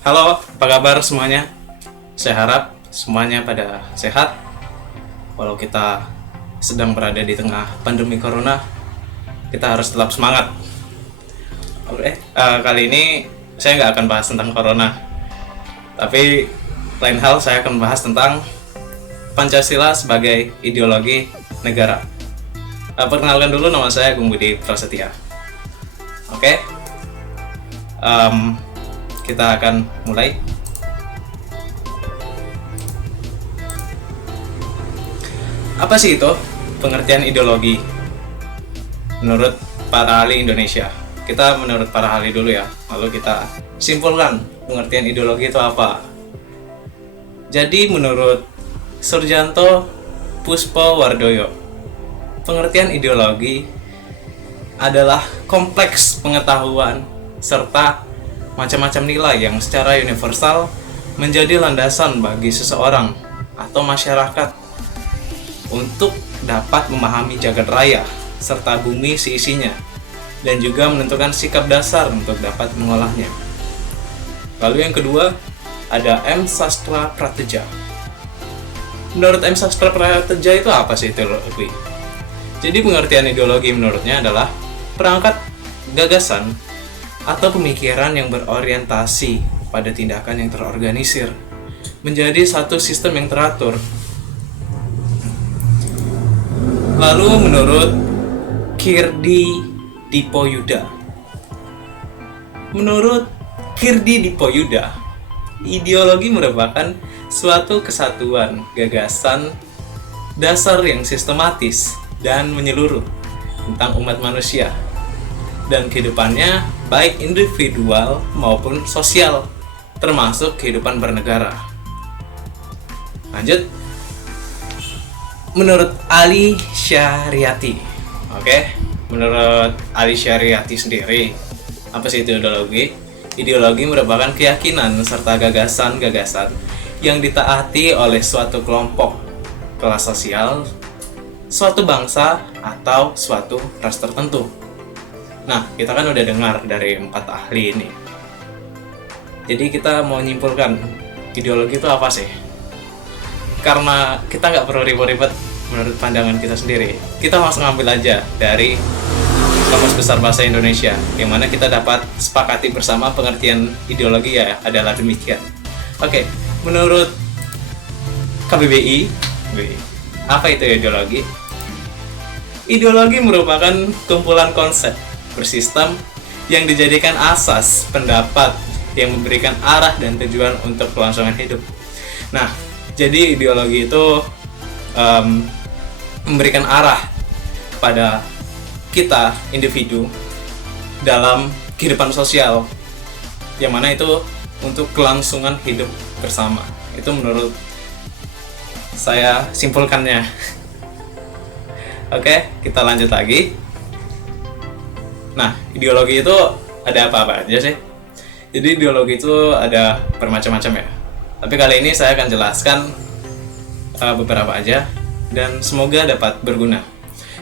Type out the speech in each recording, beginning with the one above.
Halo, apa kabar semuanya? Saya harap semuanya pada sehat. Walau kita sedang berada di tengah pandemi corona, kita harus tetap semangat. Oke, kali ini saya nggak akan bahas tentang corona, tapi lain hal saya akan bahas tentang Pancasila sebagai ideologi negara. Perkenalkan dulu, nama saya Gung Budi Prasetya. Oke, kita akan mulai. Apa sih itu pengertian ideologi menurut para ahli Indonesia? Kita menurut para ahli dulu ya, lalu kita simpulkan pengertian ideologi itu apa. Jadi menurut Surjanto Puspowardoyo, pengertian ideologi adalah kompleks pengetahuan serta macam-macam nilai yang secara universal menjadi landasan bagi seseorang atau masyarakat untuk dapat memahami jagat raya serta bumi seisinya dan juga menentukan sikap dasar untuk dapat mengolahnya. Lalu yang kedua, ada M. Sastra Prateja. Menurut M. Sastra Prateja itu apa sih ideologi? Jadi pengertian ideologi menurutnya adalah perangkat gagasan atau pemikiran yang berorientasi pada tindakan yang terorganisir menjadi satu sistem yang teratur. Lalu menurut Kirdi Dipoyuda, ideologi merupakan suatu kesatuan gagasan dasar yang sistematis dan menyeluruh tentang umat manusia dan kehidupannya, baik individual maupun sosial, termasuk kehidupan bernegara. Lanjut, menurut Ali Syariati. Menurut Ali Syariati sendiri, apa sih itu ideologi? Ideologi merupakan keyakinan serta gagasan-gagasan yang ditaati oleh suatu kelompok, kelas sosial, suatu bangsa, atau suatu ras tertentu. Nah, kita kan udah dengar dari 4 ahli ini. Jadi kita mau nyimpulkan ideologi itu apa sih? Karena kita nggak perlu ribet-ribet menurut pandangan kita sendiri, kita langsung ambil aja dari Kamus Besar Bahasa Indonesia, yang mana kita dapat sepakati bersama pengertian ideologi ya adalah demikian. Oke, menurut KBBI, apa itu ideologi? Ideologi merupakan kumpulan konsep bersistem yang dijadikan asas pendapat yang memberikan arah dan tujuan untuk kelangsungan hidup. Nah, jadi ideologi itu memberikan arah pada kita individu dalam kehidupan sosial, yang mana itu untuk kelangsungan hidup bersama. Itu menurut saya simpulkannya. Oke, kita lanjut lagi. Nah, ideologi itu ada apa-apa aja sih? Jadi ideologi itu ada bermacam-macam ya. Tapi kali ini saya akan jelaskan beberapa aja dan semoga dapat berguna.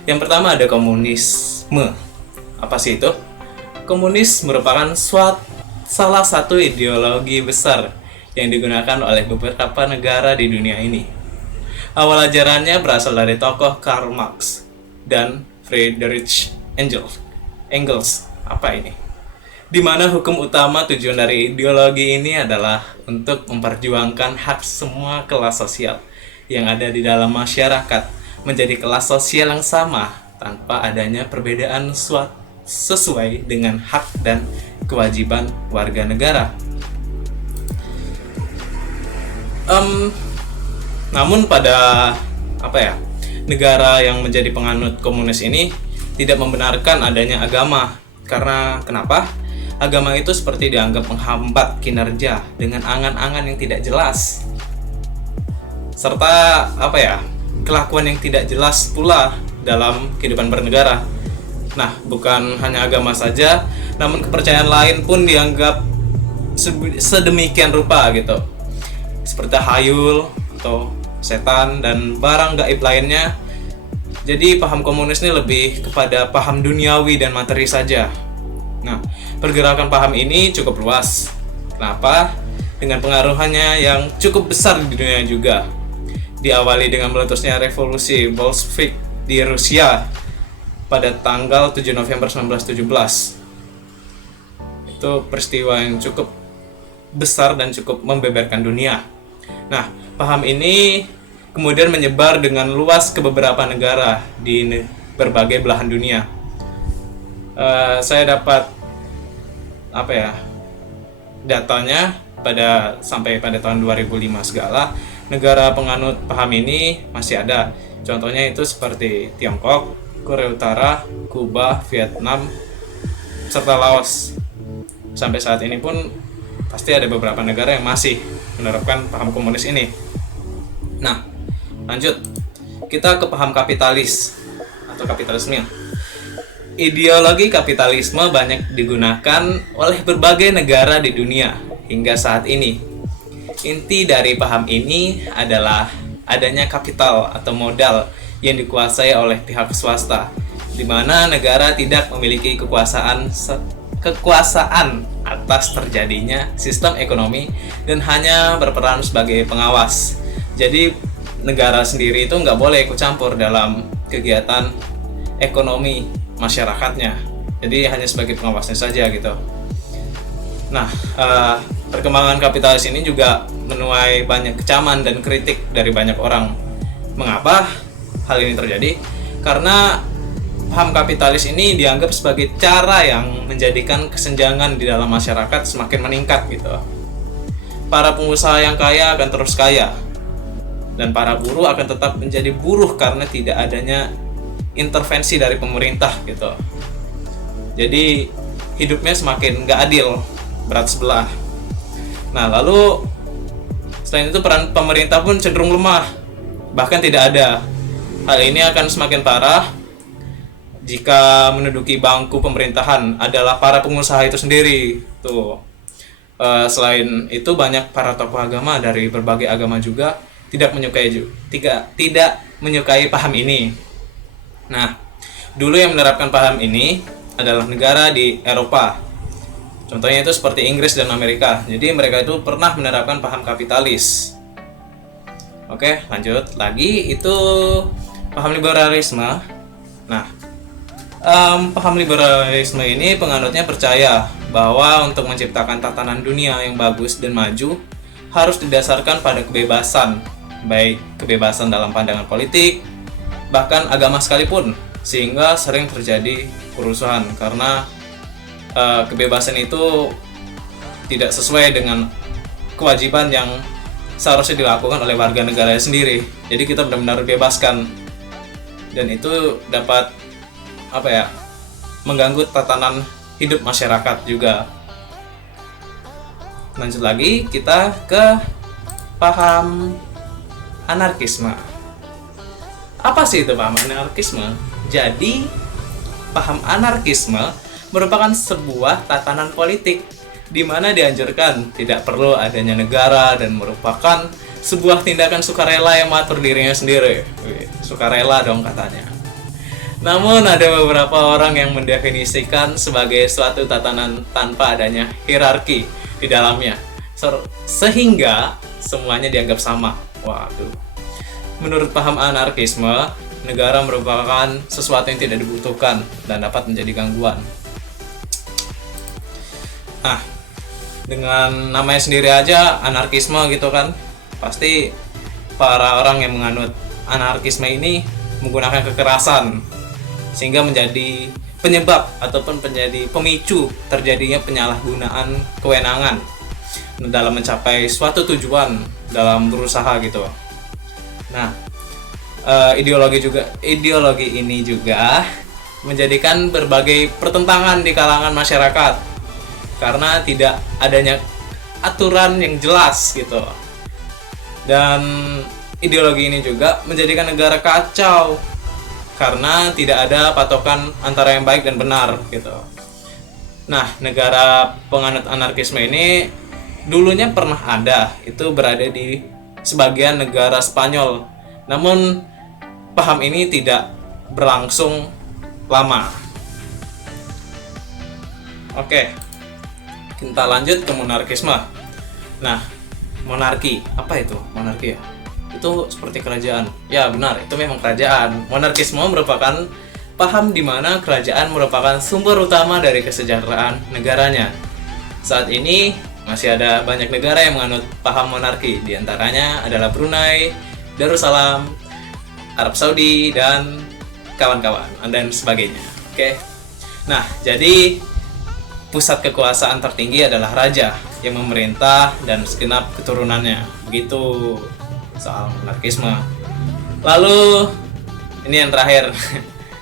Yang pertama ada komunisme. Apa sih itu? Komunis merupakan salah satu ideologi besar yang digunakan oleh beberapa negara di dunia ini. Awal ajarannya berasal dari tokoh Karl Marx dan Friedrich Engels. Apa ini? Di mana hukum utama tujuan dari ideologi ini adalah untuk memperjuangkan hak semua kelas sosial yang ada di dalam masyarakat menjadi kelas sosial yang sama tanpa adanya perbedaan sesuai dengan hak dan kewajiban warga negara. Namun pada negara yang menjadi penganut komunis ini tidak membenarkan adanya agama. Karena kenapa? Agama itu seperti dianggap menghambat kinerja dengan angan-angan yang tidak jelas, serta kelakuan yang tidak jelas pula dalam kehidupan bernegara. Nah, bukan hanya agama saja, namun kepercayaan lain pun dianggap sedemikian rupa gitu, seperti hayul atau setan dan barang gaib lainnya. Jadi paham komunis ini lebih kepada paham duniawi dan materi saja. Nah, pergerakan paham ini cukup luas. Kenapa? dengan pengaruhannya yang cukup besar di dunia juga. Diawali dengan meletusnya revolusi Bolshevik di Rusia pada tanggal 7 November 1917. Itu peristiwa yang cukup besar dan cukup membeberkan dunia. Nah, paham ini kemudian menyebar dengan luas ke beberapa negara di berbagai belahan dunia. Saya dapat datanya sampai pada tahun 2005 segala negara penganut paham ini masih ada. Contohnya itu seperti Tiongkok, Korea Utara, Kuba, Vietnam, serta Laos. Sampai saat ini pun pasti ada beberapa negara yang masih menerapkan paham komunis ini. Nah, lanjut. Kita ke paham kapitalis atau kapitalisme. Ideologi kapitalisme banyak digunakan oleh berbagai negara di dunia hingga saat ini. Inti dari paham ini adalah adanya kapital atau modal yang dikuasai oleh pihak swasta, di mana negara tidak memiliki kekuasaan atas terjadinya sistem ekonomi dan hanya berperan sebagai pengawas. Jadi negara sendiri itu nggak boleh ikut campur dalam kegiatan ekonomi masyarakatnya, jadi hanya sebagai pengawasnya saja gitu. Nah, perkembangan kapitalis ini juga menuai banyak kecaman dan kritik dari banyak orang. Mengapa hal ini terjadi? Karena paham kapitalis ini dianggap sebagai cara yang menjadikan kesenjangan di dalam masyarakat semakin meningkat gitu. Para pengusaha yang kaya akan terus kaya, dan para buruh akan tetap menjadi buruh karena tidak adanya intervensi dari pemerintah gitu. Jadi hidupnya semakin nggak adil, berat sebelah. Nah, lalu selain itu peran pemerintah pun cenderung lemah, bahkan tidak ada. Hal ini akan semakin parah jika menduduki bangku pemerintahan adalah para pengusaha itu sendiri. Tuh. Selain itu banyak para tokoh agama dari berbagai agama juga tidak menyukai paham ini. Nah, dulu yang menerapkan paham ini adalah negara di Eropa. Contohnya itu seperti Inggris dan Amerika. Jadi mereka itu pernah menerapkan paham kapitalis. Oke, lanjut lagi, itu paham liberalisme. Nah, paham liberalisme ini penganutnya percaya bahwa untuk menciptakan tatanan dunia yang bagus dan maju harus didasarkan pada kebebasan, baik kebebasan dalam pandangan politik, bahkan agama sekalipun, sehingga sering terjadi kerusuhan karena kebebasan itu tidak sesuai dengan kewajiban yang seharusnya dilakukan oleh warga negara sendiri. Jadi kita benar-benar bebaskan, dan itu dapat mengganggu tatanan hidup masyarakat juga. Lanjut lagi, kita ke paham anarkisme. Apa sih itu paham anarkisme? Jadi, paham anarkisme merupakan sebuah tatanan politik di mana dianjurkan tidak perlu adanya negara dan merupakan sebuah tindakan sukarela yang mengatur dirinya sendiri. Sukarela dong katanya. Namun ada beberapa orang yang mendefinisikan sebagai suatu tatanan tanpa adanya hierarki di dalamnya, sehingga semuanya dianggap sama. Waduh. Menurut paham anarkisme, negara merupakan sesuatu yang tidak dibutuhkan dan dapat menjadi gangguan. Nah, dengan namanya sendiri aja anarkisme gitu kan, pasti para orang yang menganut anarkisme ini menggunakan kekerasan, sehingga menjadi penyebab ataupun menjadi pemicu terjadinya penyalahgunaan kewenangan dalam mencapai suatu tujuan dalam berusaha gitu. Nah, ideologi ini juga menjadikan berbagai pertentangan di kalangan masyarakat karena tidak adanya aturan yang jelas gitu. Dan ideologi ini juga menjadikan negara kacau karena tidak ada patokan antara yang baik dan benar gitu. Nah, negara penganut anarkisme ini dulunya pernah ada, itu berada di sebagian negara Spanyol. Namun paham ini tidak berlangsung lama. Oke, kita lanjut ke monarkisme. Nah, monarki, apa itu monarki ya? Itu seperti kerajaan. Ya benar, itu memang kerajaan. Monarkisme merupakan paham di mana kerajaan merupakan sumber utama dari kesejahteraan negaranya. Saat ini masih ada banyak negara yang menganut paham monarki, di antaranya adalah Brunei, Darussalam, Arab Saudi, dan kawan-kawan, dan sebagainya. Oke. Nah, jadi pusat kekuasaan tertinggi adalah raja yang memerintah dan segenap keturunannya. Begitu soal monarkisme. Lalu ini yang terakhir.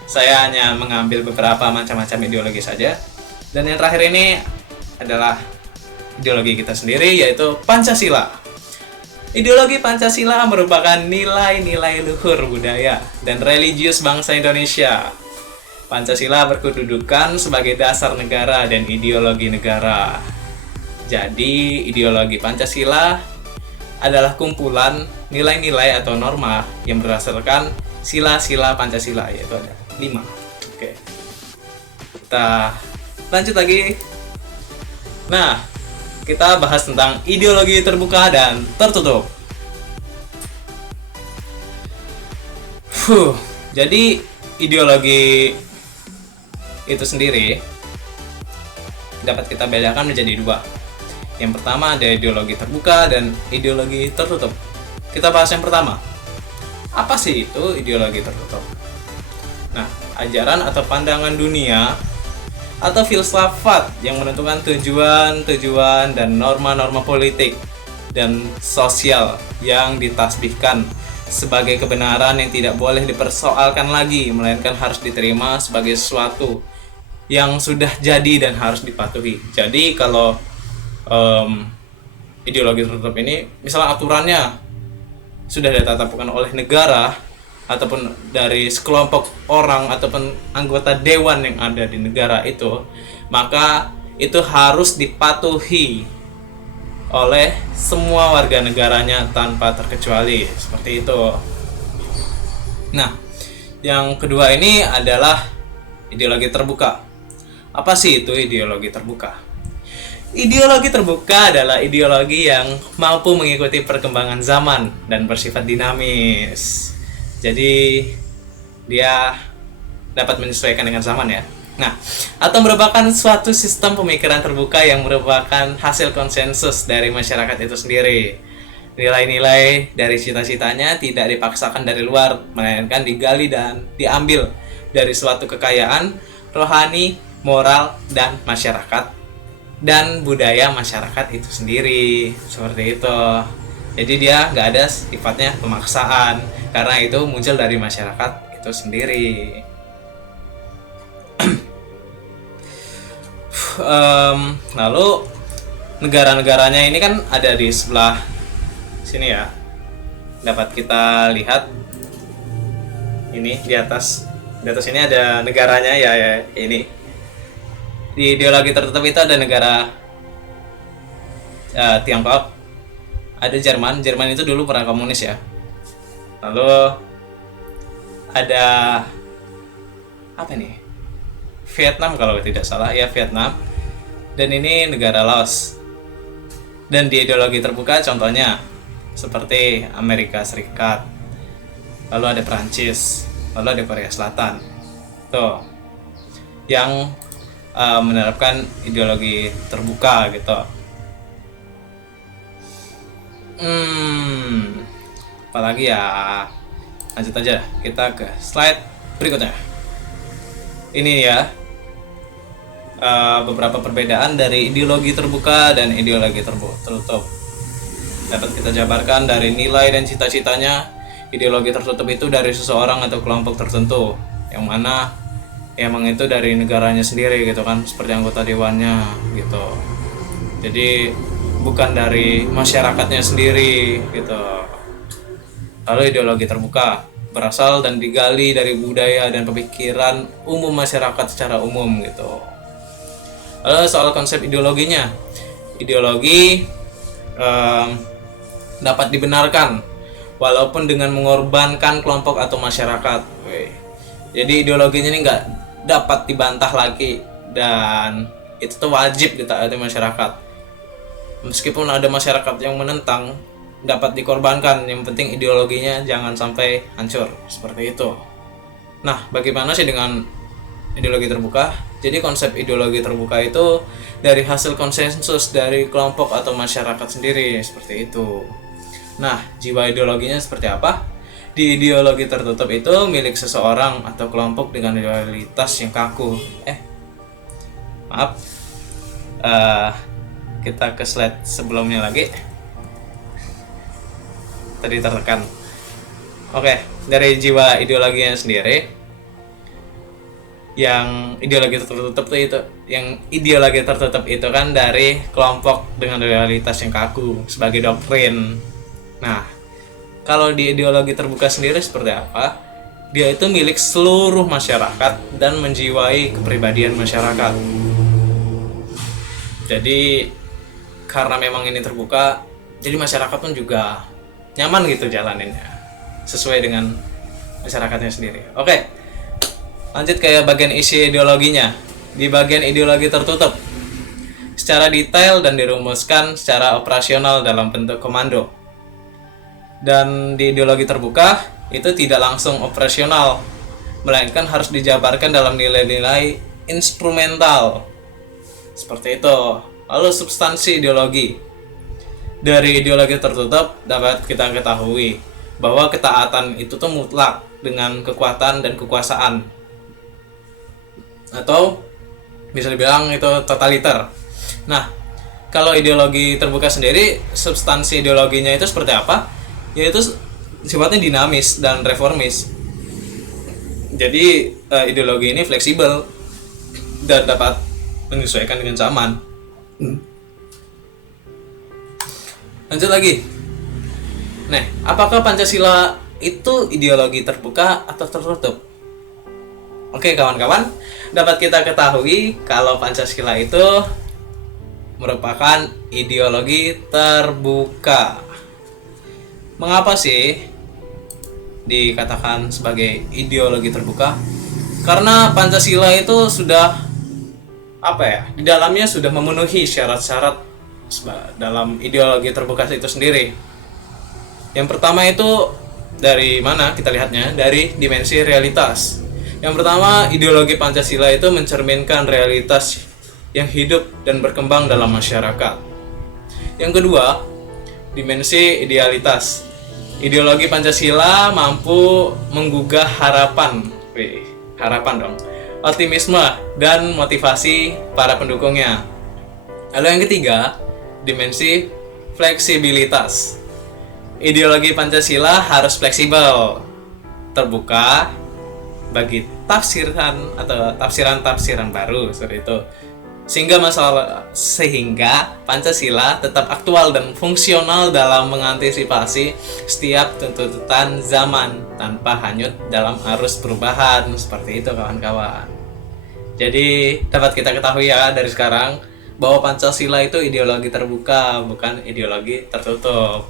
Saya hanya mengambil beberapa macam-macam ideologi saja. Dan yang terakhir ini adalah ideologi kita sendiri, yaitu Pancasila. Ideologi Pancasila merupakan nilai-nilai luhur budaya dan religius bangsa Indonesia. Pancasila berkedudukan sebagai dasar negara dan ideologi negara. Jadi, ideologi Pancasila adalah kumpulan nilai-nilai atau norma yang berdasarkan sila-sila Pancasila, yaitu ada 5. Oke. Kita lanjut lagi. Nah, kita bahas tentang ideologi terbuka dan tertutup. Jadi ideologi itu sendiri dapat kita bedakan menjadi 2. Yang pertama ada ideologi terbuka dan ideologi tertutup. Kita bahas yang pertama. Apa sih itu ideologi tertutup? Nah, ajaran atau pandangan dunia atau filsafat yang menentukan tujuan dan norma-norma politik dan sosial yang ditasbihkan sebagai kebenaran yang tidak boleh dipersoalkan lagi, melainkan harus diterima sebagai sesuatu yang sudah jadi dan harus dipatuhi. Jadi kalau ideologi tertutup ini, misalnya aturannya sudah ditetapkan oleh negara ataupun dari sekelompok orang ataupun anggota dewan yang ada di negara itu, maka itu harus dipatuhi oleh semua warga negaranya tanpa terkecuali, seperti itu. Nah, yang kedua ini adalah ideologi terbuka. Apa sih itu ideologi terbuka? Ideologi terbuka adalah ideologi yang mampu mengikuti perkembangan zaman dan bersifat dinamis. Jadi dia dapat menyesuaikan dengan zaman ya. Nah, atau merupakan suatu sistem pemikiran terbuka yang merupakan hasil konsensus dari masyarakat itu sendiri. Nilai-nilai dari cita-citanya tidak dipaksakan dari luar, melainkan digali dan diambil dari suatu kekayaan rohani, moral, dan masyarakat dan budaya masyarakat itu sendiri. Seperti itu. Jadi dia nggak ada sifatnya pemaksaan, karena itu muncul dari masyarakat itu sendiri. Lalu negara-negaranya ini kan ada di sebelah sini ya. Dapat kita lihat ini di atas. Di atas ini ada negaranya ya ini. Di ideologi tertutup itu ada negara Tiongkok, ada Jerman itu dulu pernah komunis ya. Lalu ada apa nih? Vietnam kalau tidak salah ya, Vietnam. Dan ini negara Laos. Dan di ideologi terbuka contohnya seperti Amerika Serikat. Lalu ada Prancis, lalu ada Korea Selatan. Tuh. Yang menerapkan ideologi terbuka gitu. Apalagi ya, lanjut aja kita ke slide berikutnya. Ini ya beberapa perbedaan dari ideologi terbuka dan ideologi tertutup. Dapat kita jabarkan dari nilai dan cita-citanya. Ideologi tertutup itu dari seseorang atau kelompok tertentu, yang mana emang itu dari negaranya sendiri gitu kan, seperti anggota dewannya gitu. Jadi bukan dari masyarakatnya sendiri gitu. Lalu ideologi terbuka berasal dan digali dari budaya dan pemikiran umum masyarakat secara umum gitu. Lalu soal konsep ideologinya, ideologi dapat dibenarkan walaupun dengan mengorbankan kelompok atau masyarakat. Jadi ideologinya ini nggak dapat dibantah lagi dan itu tuh wajib ditaati masyarakat. Meskipun ada masyarakat yang menentang, dapat dikorbankan, yang penting ideologinya jangan sampai hancur, seperti itu. Nah, bagaimana sih dengan ideologi terbuka? Jadi konsep ideologi terbuka itu dari hasil konsensus dari kelompok atau masyarakat sendiri, seperti itu. Nah, jiwa ideologinya seperti apa? Di ideologi tertutup itu milik seseorang atau kelompok dengan loyalitas yang kaku. Maaf, kita ke slide sebelumnya lagi. Tadi tertekan. Oke, dari jiwa ideologinya sendiri, yang ideologi tertutup itu kan dari kelompok dengan loyalitas yang kaku sebagai doktrin. Nah, kalau di ideologi terbuka sendiri seperti apa? Dia itu milik seluruh masyarakat dan menjiwai kepribadian masyarakat. Jadi karena memang ini terbuka, jadi masyarakat pun juga nyaman gitu jalaninnya, sesuai dengan masyarakatnya sendiri. Oke, lanjut ke bagian isi ideologinya. Di bagian ideologi tertutup, secara detail dan dirumuskan secara operasional dalam bentuk komando. Dan di ideologi terbuka, itu tidak langsung operasional, melainkan harus dijabarkan dalam nilai-nilai instrumental. Seperti itu. Lalu substansi ideologi. Dari ideologi tertutup dapat kita ketahui bahwa ketaatan itu tuh mutlak dengan kekuatan dan kekuasaan. Atau bisa dibilang itu totaliter. Nah, kalau ideologi terbuka sendiri, substansi ideologinya itu seperti apa? Yaitu sifatnya dinamis dan reformis. Jadi ideologi ini fleksibel dan dapat menyesuaikan dengan zaman. Lanjut lagi. Nah, apakah Pancasila itu ideologi terbuka atau tertutup? Oke kawan-kawan, dapat kita ketahui kalau Pancasila itu merupakan ideologi terbuka. Mengapa sih dikatakan sebagai ideologi terbuka? Karena Pancasila itu sudah di dalamnya sudah memenuhi syarat-syarat dalam ideologi terbuka itu sendiri. Yang pertama itu dari mana kita lihatnya? Dari dimensi realitas. Yang pertama, ideologi Pancasila itu mencerminkan realitas yang hidup dan berkembang dalam masyarakat. Yang kedua, dimensi idealitas. Ideologi Pancasila mampu menggugah harapan optimisme dan motivasi para pendukungnya. Lalu yang ketiga, dimensi fleksibilitas. Ideologi Pancasila harus fleksibel, terbuka bagi tafsiran baru seperti itu. Sehingga Pancasila tetap aktual dan fungsional dalam mengantisipasi setiap tuntutan zaman tanpa hanyut dalam arus perubahan. Seperti itu kawan-kawan. Jadi dapat kita ketahui ya dari sekarang bahwa Pancasila itu ideologi terbuka, bukan ideologi tertutup.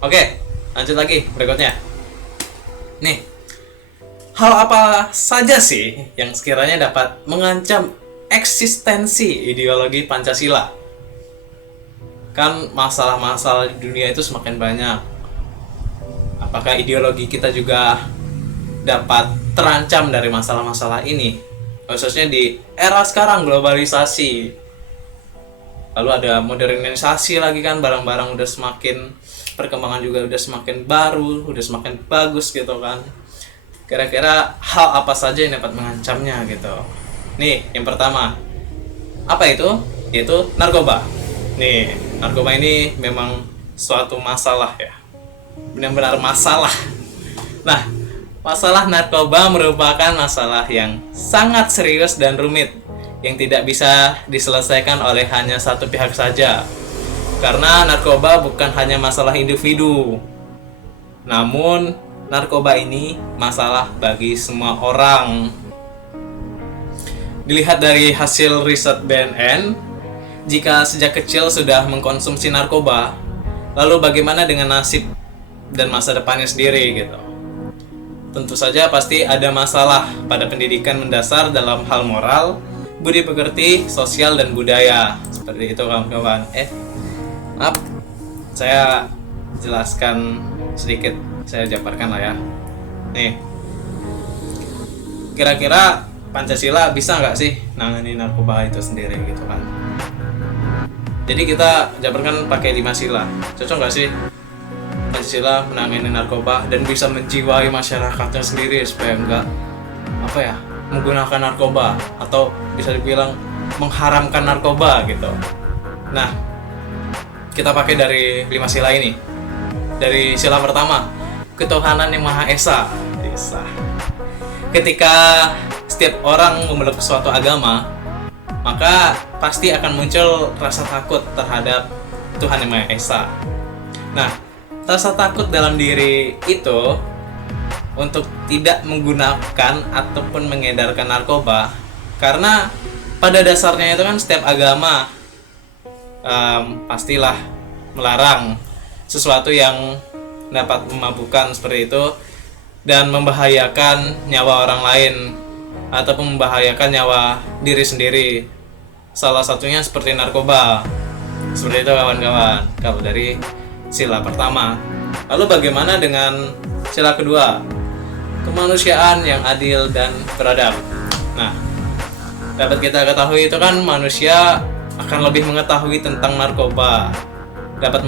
Oke, lanjut lagi berikutnya. Nih, hal apa saja sih yang sekiranya dapat mengancam eksistensi ideologi Pancasila? Kan masalah-masalah di dunia itu semakin banyak. Apakah ideologi kita juga dapat terancam dari masalah-masalah ini? Khususnya di era sekarang globalisasi. Lalu ada modernisasi lagi kan, barang-barang udah semakin, perkembangan juga udah semakin baru, udah semakin bagus gitu kan. Kira-kira hal apa saja yang dapat mengancamnya gitu. Nih, yang pertama, apa itu? Yaitu narkoba. Nih, narkoba ini memang suatu masalah ya, benar-benar masalah. Nah, masalah narkoba merupakan masalah yang sangat serius dan rumit, yang tidak bisa diselesaikan oleh hanya satu pihak saja. Karena narkoba bukan hanya masalah individu, namun narkoba ini masalah bagi semua orang. Dilihat dari hasil riset BNN, jika sejak kecil sudah mengkonsumsi narkoba, lalu bagaimana dengan nasib dan masa depannya sendiri gitu. Tentu saja pasti ada masalah pada pendidikan mendasar dalam hal moral, budi pekerti, sosial dan budaya. Seperti itu kawan-kawan. Maaf, saya jelaskan sedikit, saya jabarkan lah ya. Nih, kira-kira Pancasila bisa nggak sih nangani narkoba itu sendiri gitu kan? Jadi kita jabarkan pakai 5 sila. Cocok nggak sih Pancasila menangani narkoba dan bisa menjiwai masyarakatnya sendiri supaya nggak menggunakan narkoba atau bisa dibilang mengharamkan narkoba gitu. Nah, kita pakai dari 5 sila ini. Dari sila pertama, ketuhanan yang Maha Esa. Ketika setiap orang memeluk suatu agama, maka pasti akan muncul rasa takut terhadap Tuhan yang Maha Esa. Nah, rasa takut dalam diri itu untuk tidak menggunakan ataupun mengedarkan narkoba, karena pada dasarnya itu kan setiap agama pastilah melarang sesuatu yang dapat memabukkan seperti itu dan membahayakan nyawa orang lain ataupun membahayakan nyawa diri sendiri. Salah satunya seperti narkoba. Seperti itu kawan-kawan, kalau dari sila pertama. Lalu bagaimana dengan sila kedua? Kemanusiaan yang adil dan beradab. Nah, dapat kita ketahui itu kan manusia akan lebih mengetahui tentang narkoba, dapat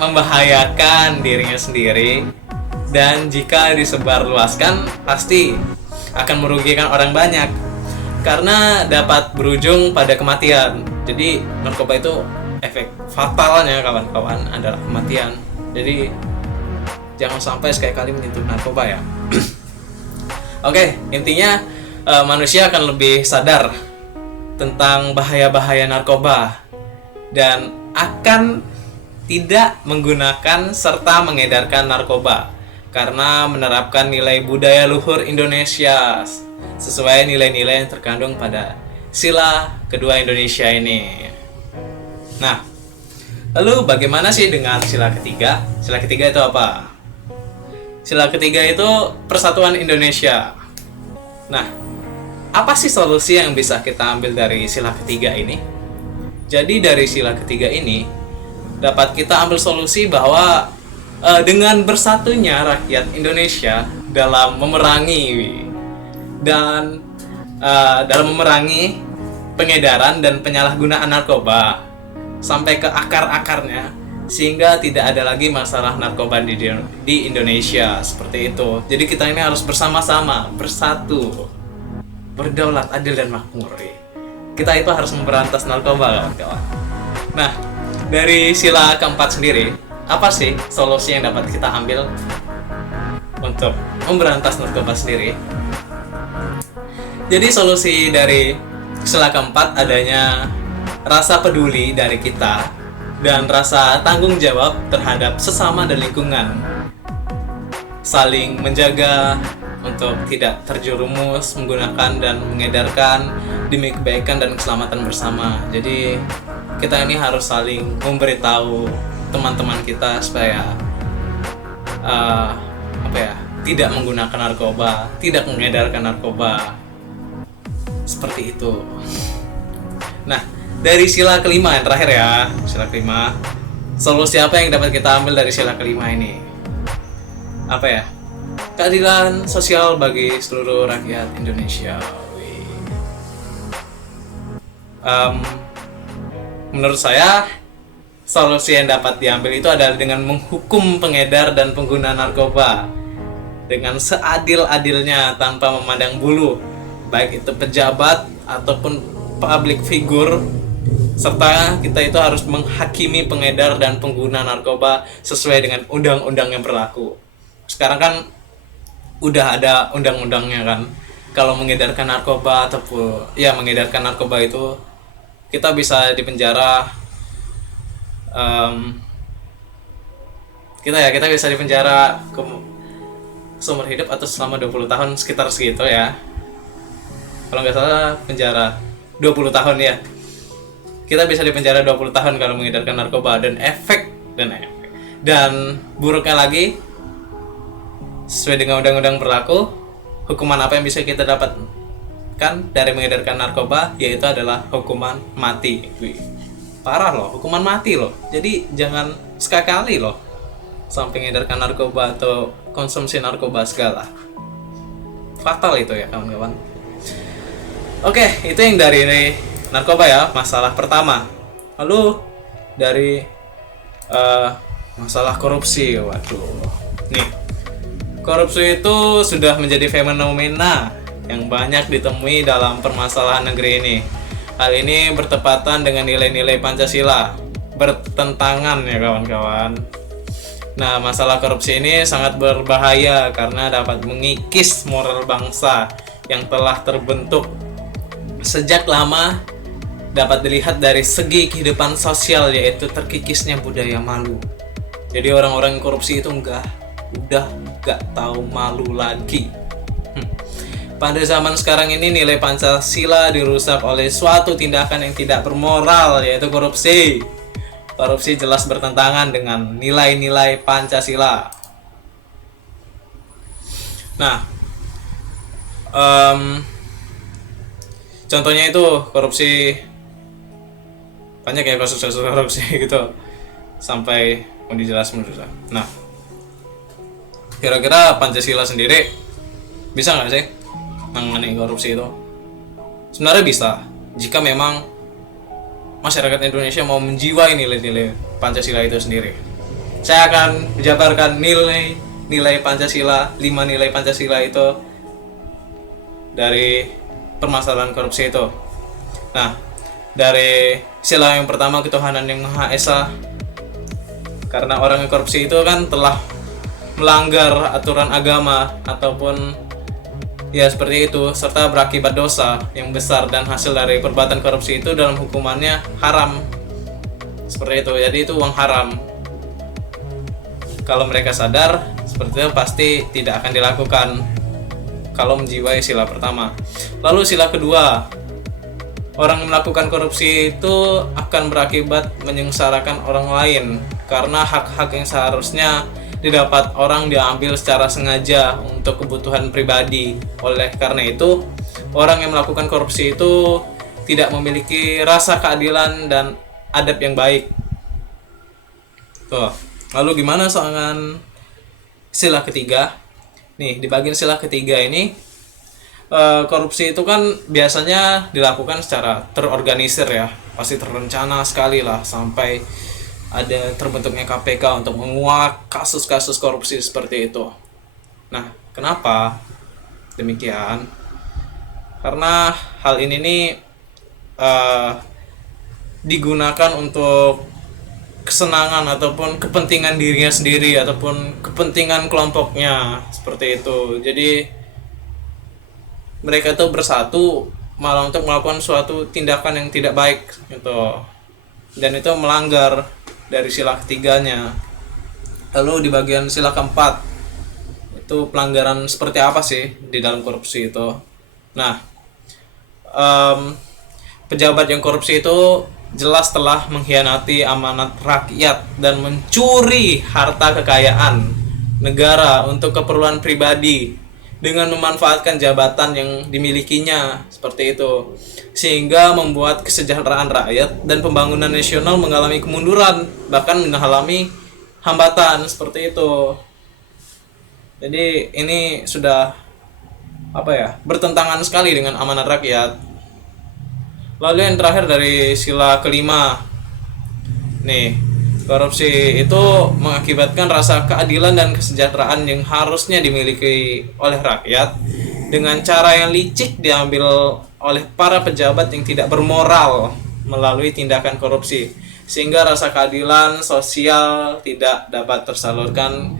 membahayakan dirinya sendiri, dan jika disebarluaskan pasti akan merugikan orang banyak karena dapat berujung pada kematian. Jadi narkoba itu efek fatalnya kawan-kawan adalah kematian. Jadi jangan sampai sekali-kali menyentuh narkoba ya. Oke, intinya manusia akan lebih sadar tentang bahaya-bahaya narkoba dan akan tidak menggunakan serta mengedarkan narkoba karena menerapkan nilai budaya luhur Indonesia sesuai nilai-nilai yang terkandung pada sila kedua Indonesia ini. Nah, lalu bagaimana sih dengan sila ketiga? Sila ketiga itu apa? Sila ketiga itu persatuan Indonesia. Nah, apa sih solusi yang bisa kita ambil dari sila ketiga ini? Jadi dari sila ketiga ini dapat kita ambil solusi bahwa dengan bersatunya rakyat Indonesia dalam memerangi pengedaran dan penyalahgunaan narkoba sampai ke akar-akarnya, sehingga tidak ada lagi masalah narkoba di Indonesia seperti itu. Jadi kita ini harus bersama-sama, bersatu, berdaulat, adil dan makmur. Kita itu harus memberantas narkoba, kawan-kawan. Nah, dari sila keempat sendiri, apa sih solusi yang dapat kita ambil untuk memberantas narkoba sendiri? Jadi solusi dari sila keempat adanya rasa peduli dari kita dan rasa tanggung jawab terhadap sesama dan lingkungan, saling menjaga untuk tidak terjerumus menggunakan dan mengedarkan demi kebaikan dan keselamatan bersama. Jadi kita ini harus saling memberitahu teman-teman kita supaya tidak menggunakan narkoba, tidak mengedarkan narkoba, seperti itu. Nah, dari sila kelima yang terakhir ya, sila kelima, solusi apa yang dapat kita ambil dari sila kelima ini? Apa ya? Keadilan sosial bagi seluruh rakyat Indonesia. Menurut saya, solusi yang dapat diambil itu adalah dengan menghukum pengedar dan pengguna narkoba dengan seadil-adilnya tanpa memandang bulu, baik itu pejabat ataupun public figure, serta kita itu harus menghakimi pengedar dan pengguna narkoba sesuai dengan undang-undang yang berlaku. Sekarang kan udah ada undang-undangnya kan. Kalau mengedarkan narkoba ataupun mengedarkan narkoba itu kita bisa dipenjara, kita bisa dipenjara seumur hidup atau selama 20 tahun, sekitar segitu ya. Kalau nggak salah penjara 20 tahun ya. Kita bisa dipenjara 20 tahun kalau mengedarkan narkoba, dan dan buruknya lagi, sesuai dengan undang-undang berlaku, hukuman apa yang bisa kita dapatkan dari mengedarkan narkoba, yaitu adalah hukuman mati. parah loh, hukuman mati loh. Jadi jangan sekali loh sampai mengedarkan narkoba atau konsumsi narkoba segala. Fatal itu ya kawan-kawan. Oke, itu yang dari narkoba ya, masalah pertama. Lalu dari masalah korupsi. Waduh, nih, korupsi itu sudah menjadi fenomena yang banyak ditemui dalam permasalahan negeri ini. Hal ini bertepatan dengan nilai-nilai Pancasila, bertentangan ya kawan-kawan. Nah, masalah korupsi ini sangat berbahaya karena dapat mengikis moral bangsa yang telah terbentuk sejak lama. Dapat dilihat dari segi kehidupan sosial, yaitu terkikisnya budaya malu. Jadi orang-orang yang korupsi itu udah gak tahu malu lagi. Pada zaman sekarang ini nilai Pancasila dirusak oleh suatu tindakan yang tidak bermoral, yaitu korupsi. Korupsi jelas bertentangan dengan nilai-nilai Pancasila. Nah, contohnya itu korupsi, banyak ya kasus-kasus korupsi gitu, sampai mau dijelasin susah. Nah, kira-kira Pancasila sendiri bisa nggak sih mengenai korupsi itu? Sebenarnya bisa, jika memang masyarakat Indonesia mau menjiwai nilai-nilai Pancasila itu sendiri. Saya akan menjabarkan nilai Pancasila, 5 nilai Pancasila itu dari permasalahan korupsi itu. Nah, dari sila yang pertama, ketuhanan yang Maha Esa. Karena orang yang korupsi itu kan telah melanggar aturan agama ataupun ya seperti itu, serta berakibat dosa yang besar, dan hasil dari perbuatan korupsi itu dalam hukumannya haram. Seperti itu, jadi itu uang haram. Kalau mereka sadar seperti itu, pasti tidak akan dilakukan kalau menjiwai sila pertama. Lalu sila kedua, orang melakukan korupsi itu akan berakibat menyengsarakan orang lain karena hak-hak yang seharusnya didapat orang diambil secara sengaja untuk kebutuhan pribadi. Oleh karena itu, orang yang melakukan korupsi itu tidak memiliki rasa keadilan dan adab yang baik. Tuh. Lalu gimana soal sila ketiga? Nih, di bagian sila ketiga ini, korupsi itu kan biasanya dilakukan secara terorganisir ya, pasti terencana sekali lah, sampai ada terbentuknya KPK untuk menguak kasus-kasus korupsi seperti itu. Nah, kenapa demikian? Karena hal ini nih digunakan untuk kesenangan ataupun kepentingan dirinya sendiri ataupun kepentingan kelompoknya, seperti itu. Jadi mereka tuh bersatu malah untuk melakukan suatu tindakan yang tidak baik gitu, dan itu melanggar dari sila ketiganya. Lalu di bagian sila keempat, itu pelanggaran seperti apa sih di dalam korupsi itu? Nah, pejabat yang korupsi itu jelas telah mengkhianati amanat rakyat dan mencuri harta kekayaan negara untuk keperluan pribadi dengan memanfaatkan jabatan yang dimilikinya, seperti itu, sehingga membuat kesejahteraan rakyat dan pembangunan nasional mengalami kemunduran, bahkan mengalami hambatan, seperti itu. Jadi ini sudah bertentangan sekali dengan amanat rakyat. Lalu yang terakhir dari sila kelima, nih, korupsi itu mengakibatkan rasa keadilan dan kesejahteraan yang harusnya dimiliki oleh rakyat dengan cara yang licik diambil oleh para pejabat yang tidak bermoral melalui tindakan korupsi, sehingga rasa keadilan sosial tidak dapat tersalurkan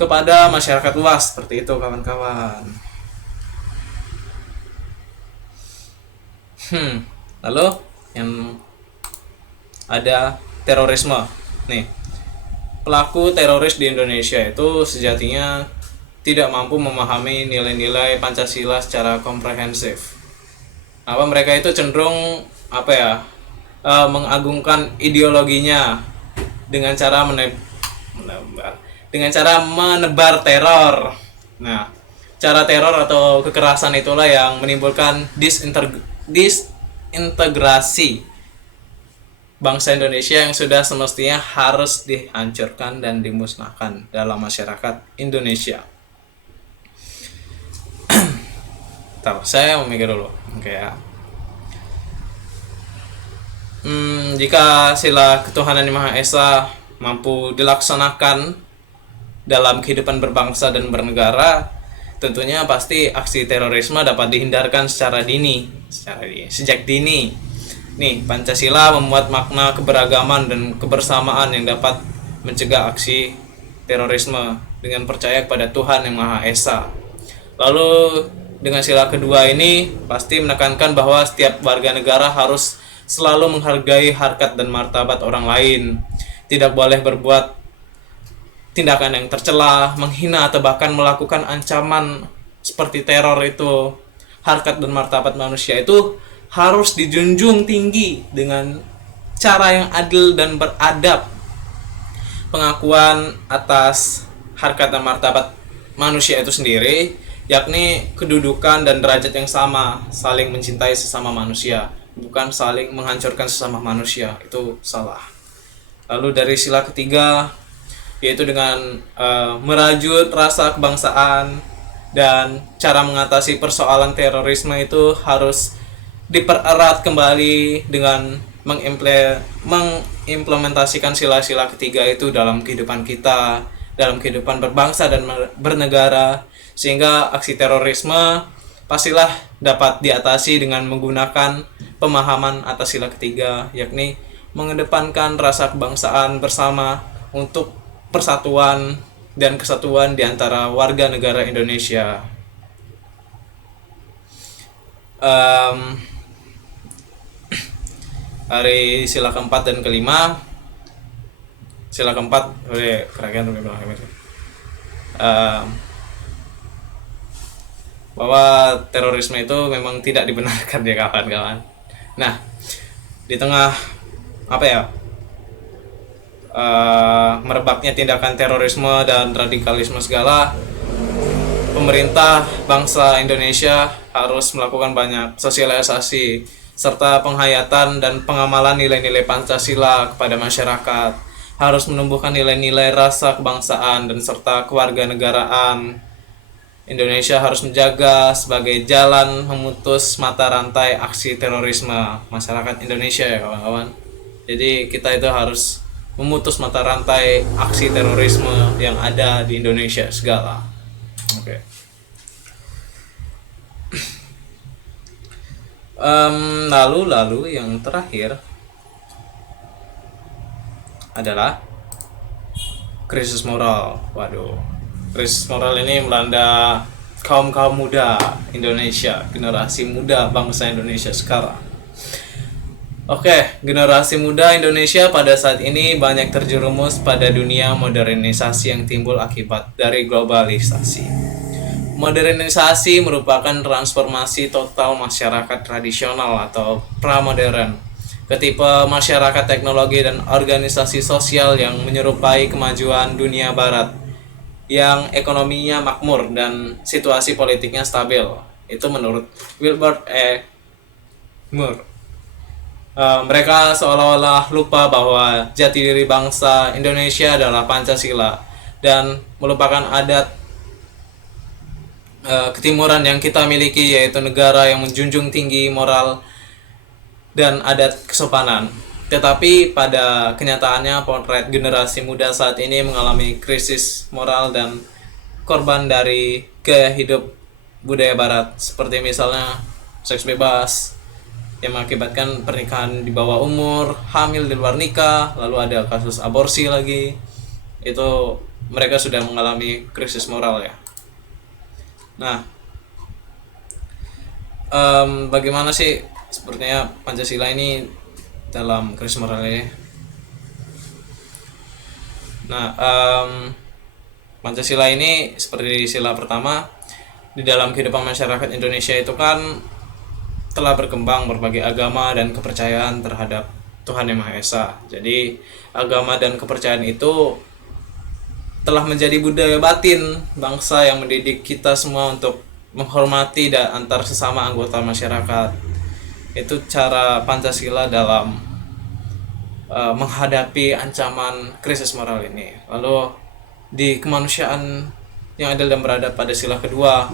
kepada masyarakat luas, seperti itu kawan-kawan. Lalu yang ada terorisme. Nih, pelaku teroris di Indonesia itu sejatinya tidak mampu memahami nilai-nilai Pancasila secara komprehensif. Mereka itu cenderung mengagungkan ideologinya dengan cara menebar teror. Nah, cara teror atau kekerasan itulah yang menimbulkan disintegrasi bangsa Indonesia yang sudah semestinya harus dihancurkan dan dimusnahkan dalam masyarakat Indonesia. Bentar, saya mau mikir dulu. Oke ya. Jika sila ketuhanan yang Maha Esa mampu dilaksanakan dalam kehidupan berbangsa dan bernegara, tentunya pasti aksi terorisme dapat dihindarkan sejak dini. Nih, Pancasila memuat makna keberagaman dan kebersamaan yang dapat mencegah aksi terorisme dengan percaya kepada Tuhan yang Maha Esa. Lalu dengan sila kedua ini pasti menekankan bahwa setiap warga negara harus selalu menghargai harkat dan martabat orang lain, tidak boleh berbuat tindakan yang tercela, menghina atau bahkan melakukan ancaman seperti teror itu. Harkat dan martabat manusia itu harus dijunjung tinggi dengan cara yang adil dan beradab. Pengakuan atas harkat dan martabat manusia itu sendiri, yakni kedudukan dan derajat yang sama, saling mencintai sesama manusia, bukan saling menghancurkan sesama manusia. Itu salah. Lalu dari sila ketiga, yaitu dengan merajut rasa kebangsaan dan cara mengatasi persoalan terorisme itu harus dipererat kembali dengan mengimplementasikan sila-sila ketiga itu dalam kehidupan kita, dalam kehidupan berbangsa dan bernegara, sehingga aksi terorisme pastilah dapat diatasi dengan menggunakan pemahaman atas sila ketiga, yakni mengedepankan rasa kebangsaan bersama untuk persatuan dan kesatuan di antara warga negara Indonesia. Dari sila keempat dan kelima, sila keempat bahwa terorisme itu memang tidak dibenarkan ya kawan-kawan. Nah, di tengah merebaknya tindakan terorisme dan radikalisme segala, pemerintah bangsa Indonesia harus melakukan banyak sosialisasi serta penghayatan dan pengamalan nilai-nilai Pancasila kepada masyarakat, harus menumbuhkan nilai-nilai rasa kebangsaan dan serta kewarganegaraan. Indonesia harus menjaga sebagai jalan memutus mata rantai aksi terorisme masyarakat Indonesia ya kawan-kawan. Jadi kita itu harus memutus mata rantai aksi terorisme yang ada di Indonesia segala. Oke. Lalu yang terakhir adalah krisis moral. Krisis moral ini melanda kaum muda Indonesia, generasi muda bangsa Indonesia sekarang. Oke, generasi muda Indonesia pada saat ini banyak terjerumus pada dunia modernisasi yang timbul akibat dari globalisasi. Modernisasi merupakan transformasi total masyarakat tradisional atau pramodern ke tipe masyarakat teknologi dan organisasi sosial yang menyerupai kemajuan dunia barat, yang ekonominya makmur dan situasi politiknya stabil. Itu menurut Wilbert E. Moore. Mereka seolah-olah lupa bahwa jati diri bangsa Indonesia adalah Pancasila dan melupakan adat ketimuran yang kita miliki, yaitu negara yang menjunjung tinggi moral dan adat kesopanan. Tetapi pada kenyataannya potret generasi muda saat ini mengalami krisis moral dan korban dari gaya hidup budaya barat, seperti misalnya seks bebas yang mengakibatkan pernikahan di bawah umur, hamil di luar nikah, lalu ada kasus aborsi lagi. Itu mereka sudah mengalami krisis moral ya. Nah, bagaimana sih sepertinya Pancasila ini dalam krisis moral ini? Nah, Pancasila ini seperti sila pertama, di dalam kehidupan masyarakat Indonesia itu kan telah berkembang berbagai agama dan kepercayaan terhadap Tuhan Yang Maha Esa. Jadi agama dan kepercayaan itu telah menjadi budaya batin bangsa yang mendidik kita semua untuk menghormati dan antar sesama anggota masyarakat. Itu cara Pancasila dalam menghadapi ancaman krisis moral ini. Lalu di kemanusiaan yang adil dan beradab pada sila kedua,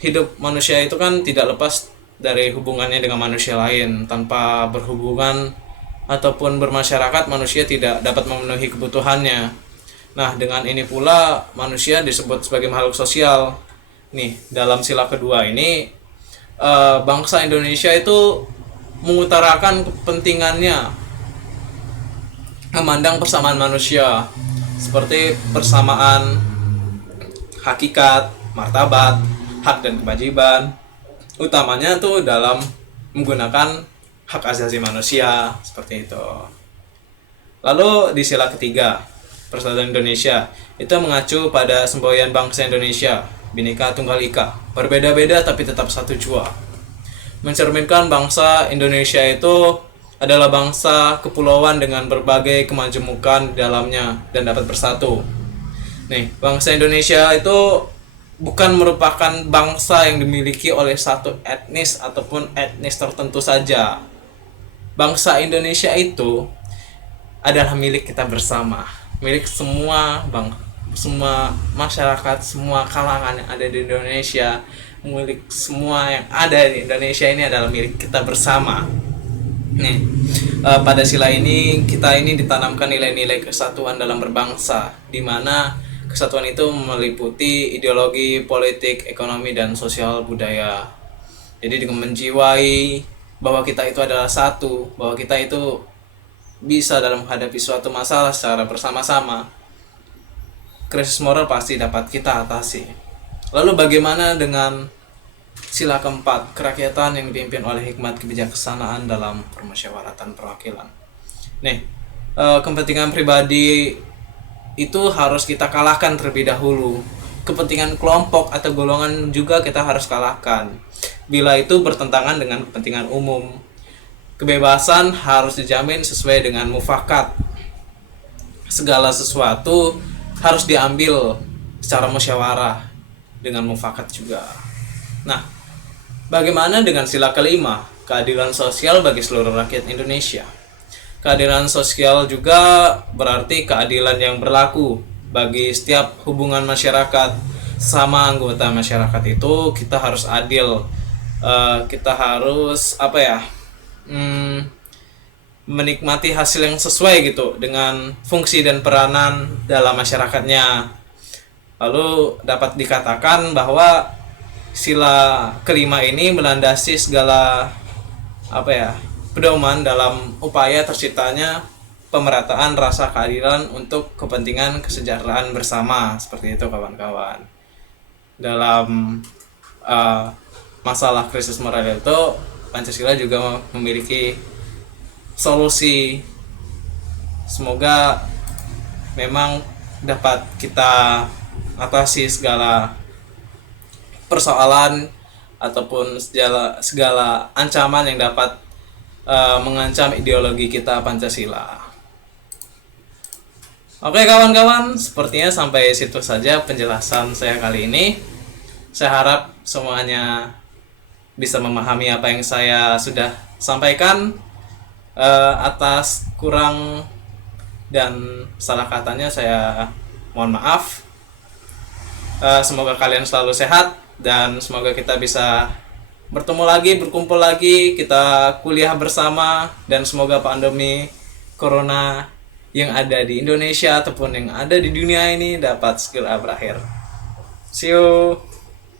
hidup manusia itu kan tidak lepas dari hubungannya dengan manusia lain. Tanpa berhubungan ataupun bermasyarakat, manusia tidak dapat memenuhi kebutuhannya. Nah, dengan ini pula manusia disebut sebagai makhluk sosial. Nih, dalam sila kedua ini bangsa Indonesia itu mengutarakan kepentingannya memandang persamaan manusia seperti persamaan hakikat, martabat, hak dan kewajiban, utamanya tuh dalam menggunakan hak asasi manusia seperti itu. Lalu di sila ketiga, Persatuan Indonesia itu mengacu pada semboyan bangsa Indonesia, Bhinneka Tunggal Ika, berbeda-beda tapi tetap satu jua. Mencerminkan bangsa Indonesia itu adalah bangsa kepulauan dengan berbagai kemajemukan di dalamnya dan dapat bersatu. Nih, bangsa Indonesia itu bukan merupakan bangsa yang dimiliki oleh satu etnis ataupun etnis tertentu saja. Bangsa Indonesia itu adalah milik kita bersama, milik semua semua masyarakat, semua kalangan yang ada di Indonesia, milik semua yang ada di Indonesia ini adalah milik kita bersama. Nih, pada sila ini kita ini ditanamkan nilai-nilai kesatuan dalam berbangsa, di mana kesatuan itu meliputi ideologi, politik, ekonomi, dan sosial budaya. Jadi dengan menjiwai bahwa kita itu adalah satu, bahwa kita itu bisa dalam menghadapi suatu masalah secara bersama-sama, krisis moral pasti dapat kita atasi. Lalu bagaimana dengan sila keempat, kerakyatan yang dipimpin oleh hikmat kebijaksanaan dalam permusyawaratan perwakilan? Nih, kepentingan pribadi itu harus kita kalahkan terlebih dahulu. Kepentingan kelompok atau golongan juga kita harus kalahkan bila itu bertentangan dengan kepentingan umum. Kebebasan harus dijamin sesuai dengan mufakat. Segala sesuatu harus diambil secara musyawarah dengan mufakat juga. Nah, bagaimana dengan sila kelima, keadilan sosial bagi seluruh rakyat Indonesia? Keadilan sosial juga berarti keadilan yang berlaku bagi setiap hubungan masyarakat. Sama anggota masyarakat itu kita harus adil. Kita harus menikmati hasil yang sesuai gitu dengan fungsi dan peranan dalam masyarakatnya. Lalu dapat dikatakan bahwa sila kelima ini melandasi segala pedoman dalam upaya terciptanya pemerataan rasa keadilan untuk kepentingan kesejahteraan bersama, seperti itu kawan-kawan. Dalam masalah krisis moral itu, Pancasila juga memiliki solusi. Semoga memang dapat kita atasi segala persoalan ataupun segala ancaman yang dapat mengancam ideologi kita Pancasila. Oke kawan-kawan, sepertinya sampai situ saja penjelasan saya kali ini. Saya harap semuanya bisa memahami apa yang saya sudah sampaikan. Atas kurang dan salah katanya saya mohon maaf. Semoga kalian selalu sehat dan semoga kita bisa bertemu lagi, berkumpul lagi, kita kuliah bersama, dan semoga pandemi corona yang ada di Indonesia ataupun yang ada di dunia ini dapat segera berakhir. See you.